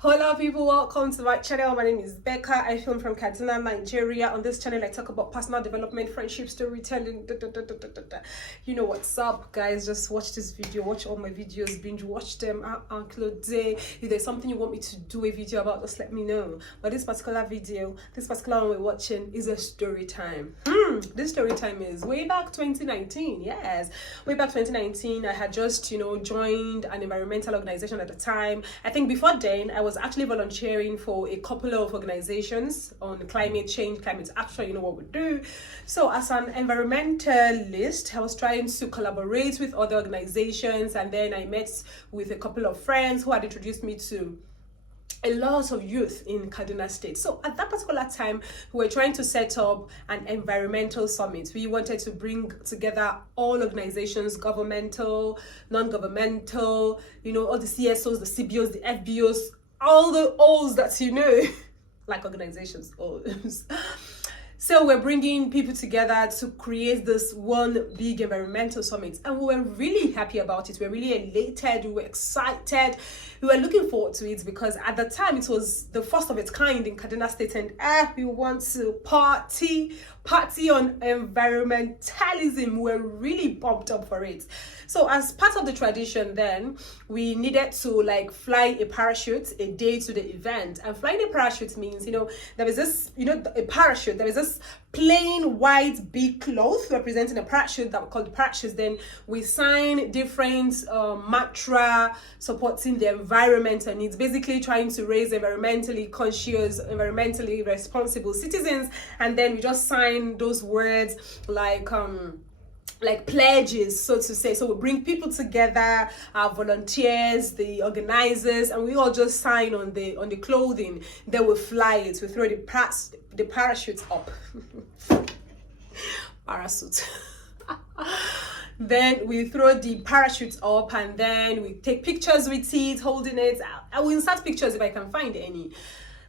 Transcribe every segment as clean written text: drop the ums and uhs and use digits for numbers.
Hello people, welcome to my channel. My name is Becca. I film from Kaduna, Nigeria. On this channel I talk about personal development, friendship, storytelling, You know what's up, guys. Just watch this video, watch all my videos, binge watch them, upload day. If there's something you want me to do a video about, just let me know. But this particular video, this particular one we're watching is a story time. This story time is way back 2019. Yes, way back 2019. I had just joined an environmental organization at the time. I think before then I was actually volunteering for a couple of organizations on climate change, climate action, what we do. So as an environmentalist, I was trying to collaborate with other organizations, and then I met with a couple of friends who had introduced me to a lot of youth in Kaduna State. So at that particular time, we were trying to set up an environmental summit. We wanted to bring together all organizations, governmental, non-governmental, all the CSOs, the CBOs, the FBOs, all the O's that like organizations, O's. So we're bringing people together to create this one big environmental summit, and we were really happy about it. We were really elated, we were excited, we were looking forward to it because at the time it was the first of its kind in Kaduna State, and we want to party on environmentalism. We're really pumped up for it. So as part of the tradition, then we needed to fly a parachute a day to the event. And flying a parachute means there is this a parachute, there is this plain white big cloth representing a parachute that we call the parachutes. Then we sign different mantra supporting the environment, and it's basically trying to raise environmentally conscious, environmentally responsible citizens. And then we just sign those words like pledges, so to say. So we bring people together, our volunteers, the organizers, and we all just sign on the clothing. Then we fly it. We throw the parachutes up. Parachute. Then we throw the parachutes up, and then we take pictures with it, holding it. I will insert pictures if I can find any.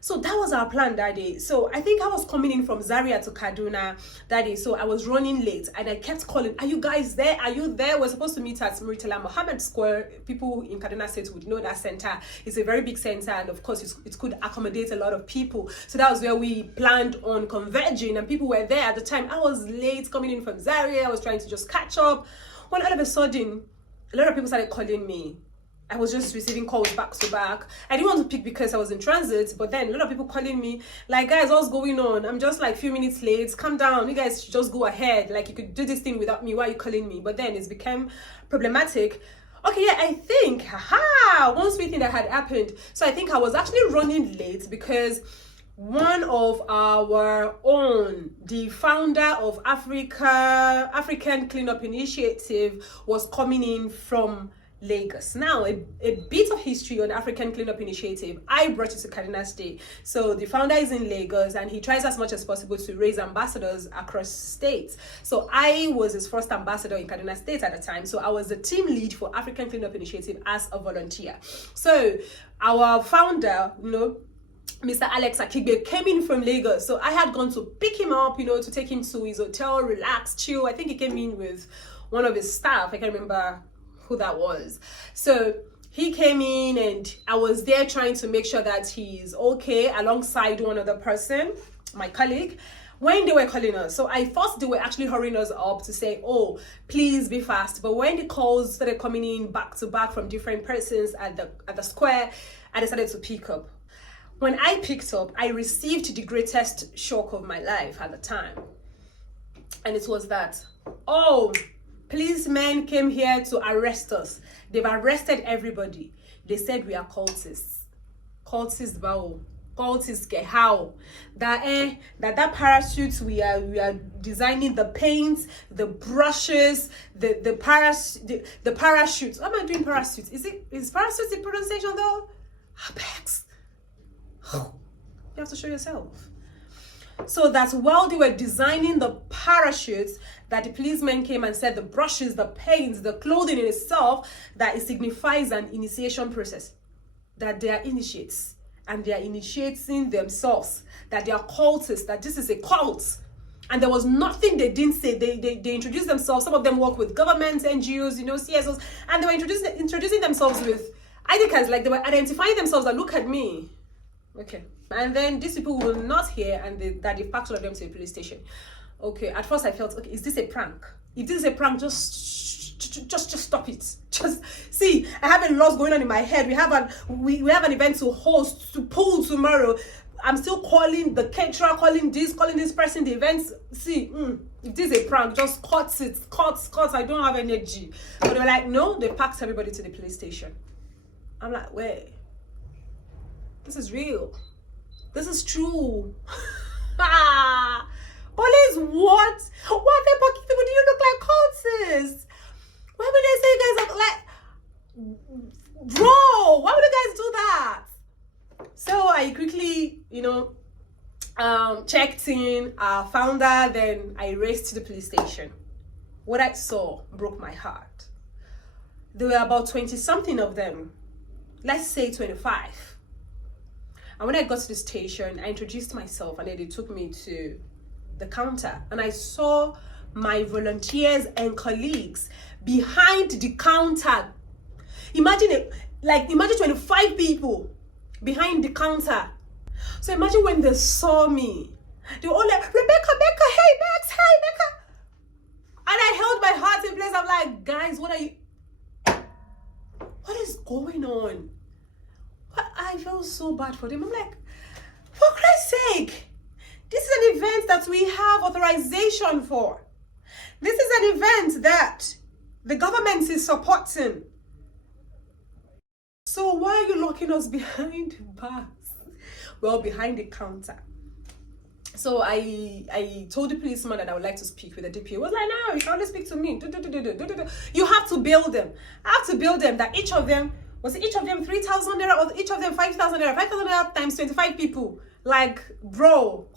So that was our plan that day. So I think I was coming in from Zaria to Kaduna that day. So I was running late, and I kept calling, "Are you guys there? Are you there?" We're supposed to meet at Muritala Mohammed Square. People in Kaduna State would know that center. It's a very big center, and of course it could accommodate a lot of people. So that was where we planned on converging, and people were there at the time. I was late coming in from Zaria. I was trying to just catch up. When all of a sudden, a lot of people started calling me. I was just receiving calls back to back. I didn't want to pick because I was in transit, but then a lot of people calling me, "Guys, what's going on? I'm just a few minutes late. Calm down. You guys should just go ahead. You could do this thing without me. Why are you calling me?" But then it's become problematic. Okay, yeah, I think, one sweet thing that had happened. So I think I was actually running late because one of our own, the founder of African Cleanup Initiative, was coming in from Lagos. Now, a bit of history on African Cleanup Initiative. I brought it to Kaduna State. So the founder is in Lagos, and he tries as much as possible to raise ambassadors across states. So I was his first ambassador in Kaduna State at the time. So I was the team lead for African Cleanup Initiative as a volunteer. So our founder, Mr. Alex Akigbe, came in from Lagos. So I had gone to pick him up, to take him to his hotel, relax, chill. I think he came in with one of his staff. I can't remember who that was. So he came in, and I was there trying to make sure that he's okay alongside one other person, my colleague, when they were calling us. So I thought they were actually hurrying us up to say, "Oh, please be fast." But when the calls started coming in back to back from different persons at the square, I decided to pick up. When I picked up, I received the greatest shock of my life at the time. And it was that, policemen came here to arrest us. They've arrested everybody. They said we are cultists. Cultists, bao. Cultists, how? That parachute, we are designing the paints, the brushes, the parachutes. What am I doing parachutes? Is parachute the pronunciation though? Apex. You have to show yourself. So that while they were designing the parachutes, that the policemen came and said the brushes, the paints, the clothing in itself, that it signifies an initiation process. That they are initiates, and they are initiating themselves, that they are cultists, that this is a cult. And there was nothing they didn't say. They introduced themselves. Some of them work with government, NGOs, CSOs, and they were introducing themselves with ID cards, like they were identifying themselves and look at me. Okay. And then these people were not here and that they packed all of them to the police station. Okay, at first I felt, okay, is this a prank? If this is a prank, just stop it. Just see, I have a lot going on in my head. We have an event to host, to pull tomorrow. I'm still calling the caterer, calling this person, the events. See, if this is a prank, just cut it. Cut. I don't have energy. But they were like, no, they packed everybody to the police station. I'm like, wait. This is real. This is true. Police, what? Why are they packing people? Do you look like cultists? Why would they say you guys are like, bro? Why would you guys do that? So I quickly, checked in, found her, then I raced to the police station. What I saw broke my heart. There were about 20-something of them. Let's say 25. And when I got to the station, I introduced myself and then they took me to the counter. And I saw my volunteers and colleagues behind the counter. Imagine 25 people behind the counter. So imagine when they saw me, they were all like, Rebecca, hey, Bex, hi, Becca. And I held my heart in place. I'm like, guys, what is going on? I felt so bad for them. I'm like, for Christ's sake, this is an event that we have authorization for. This is an event that the government is supporting. So why are you locking us behind bars? Well, behind the counter. So I told the policeman that I would like to speak with the DPO. He was like, no, you can only speak to me. You have to build them. I have to build them that each of them, was it each of them 3,000 naira or each of them 5,000 naira? 5,000 naira times 25 people. Like, bro.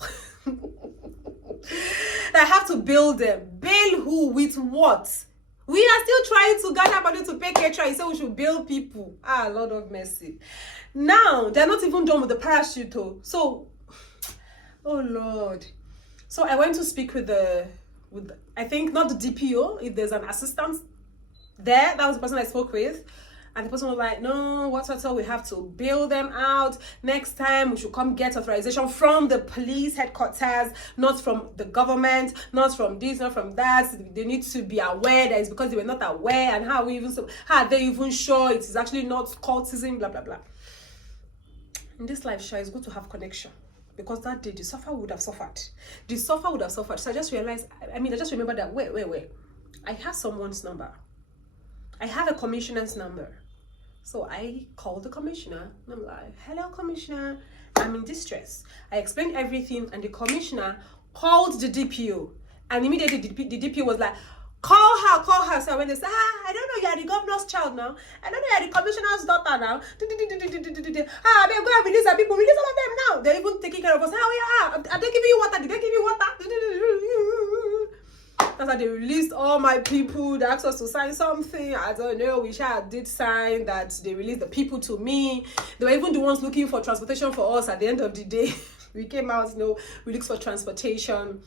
I have to build them. Bail who with what? We are still trying to gather money to pay caterer. He said we should bail people. Lord of mercy. Now, they're not even done with the parachute. So, oh Lord. So I went to speak with I think not the DPO, if there's an assistant there. That was the person I spoke with. And the person was like, no, what we have to bail them out. Next time we should come get authorization from the police headquarters, not from the government, not from this, not from that. They need to be aware that it's because they were not aware, and how are they even sure it is actually not cultism, blah, blah, blah. In this life, it's good to have connection. Because that day, the sufferer would have suffered. So I just realized, I just remember that, wait. I have someone's number. I have a commissioner's number. So I called the commissioner and I'm like, hello, commissioner, I'm in distress. I explained everything and the commissioner called the DPO. And immediately the DPO was like, call her. So when they say, I don't know, you're the governor's child now. I don't know, you're the commissioner's daughter now. They're going to release our people. Release all of them now. They're even taking care of us. Are they giving you water? Did they give you water? That's how they released all my people. They asked us to sign something. I don't know. We did sign that they released the people to me. They were even the ones looking for transportation for us at the end of the day. We came out, we looked for transportation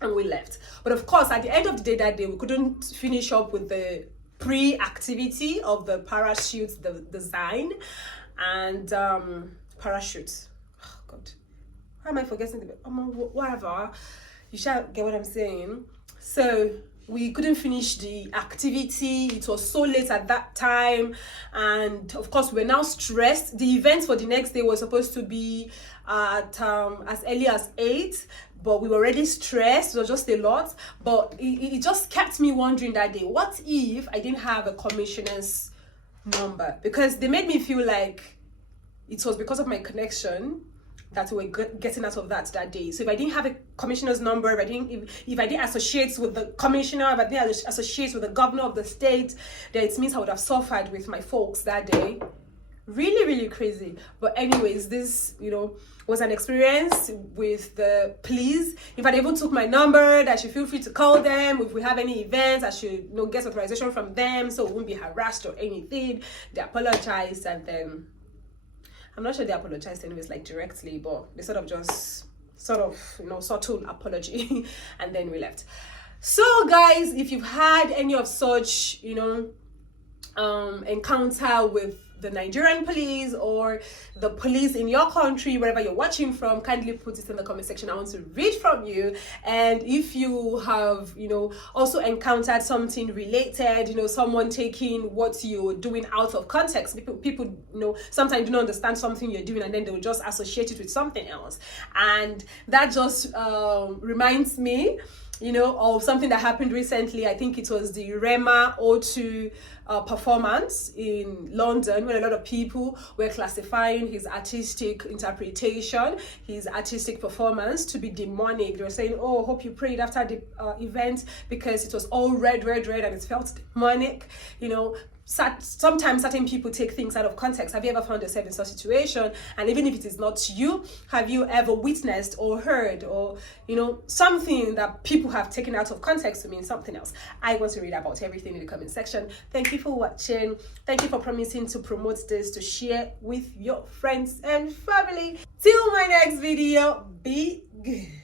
and we left. But of course, at the end of the day that day, we couldn't finish up with the pre-activity of the parachute, the design and parachute. Oh, God. How am I forgetting whatever? You shall get what I'm saying. So we couldn't finish the activity. It was so late at that time. And of course, we're now stressed. The event for the next day was supposed to be at as early as 8. But we were already stressed. It was just a lot. But it just kept me wondering that day, what if I didn't have a commissioner's number? Because they made me feel like it was because of my connection that we were getting out of that day. So if I didn't have a commissioner's number, if I didn't associate with the commissioner, if I didn't associate with the governor of the state, then it means I would have suffered with my folks that day. Really, really crazy. But anyways, this, was an experience with the police. In fact, they even took my number, that I should feel free to call them. If we have any events, I should get authorization from them so we won't be harassed or anything. They apologized, and then I'm not sure they apologized anyways, directly, but they subtle apology, and then we left. So guys, if you've had any of such, encounter with the Nigerian police or the police in your country, wherever you're watching from, kindly put it in the comment section. I want to read from you. And if you have, also encountered something related, someone taking what you're doing out of context. People sometimes do not understand something you're doing, and then they will just associate it with something else. And that just reminds me of something that happened recently. I think it was the Rema O2 performance in London, when a lot of people were classifying his artistic interpretation, his artistic performance to be demonic. They were saying, oh, hope you prayed after the event, because it was all red, and it felt demonic. Sometimes certain people take things out of context. Have you ever found yourself in such a situation? And even if it is not you, have you ever witnessed or heard or something that people have taken out of context to mean something else? I want to read about everything in the comment section. Thank you for watching. Thank you for promising to promote this, to share with your friends and family. Till my next video, be good.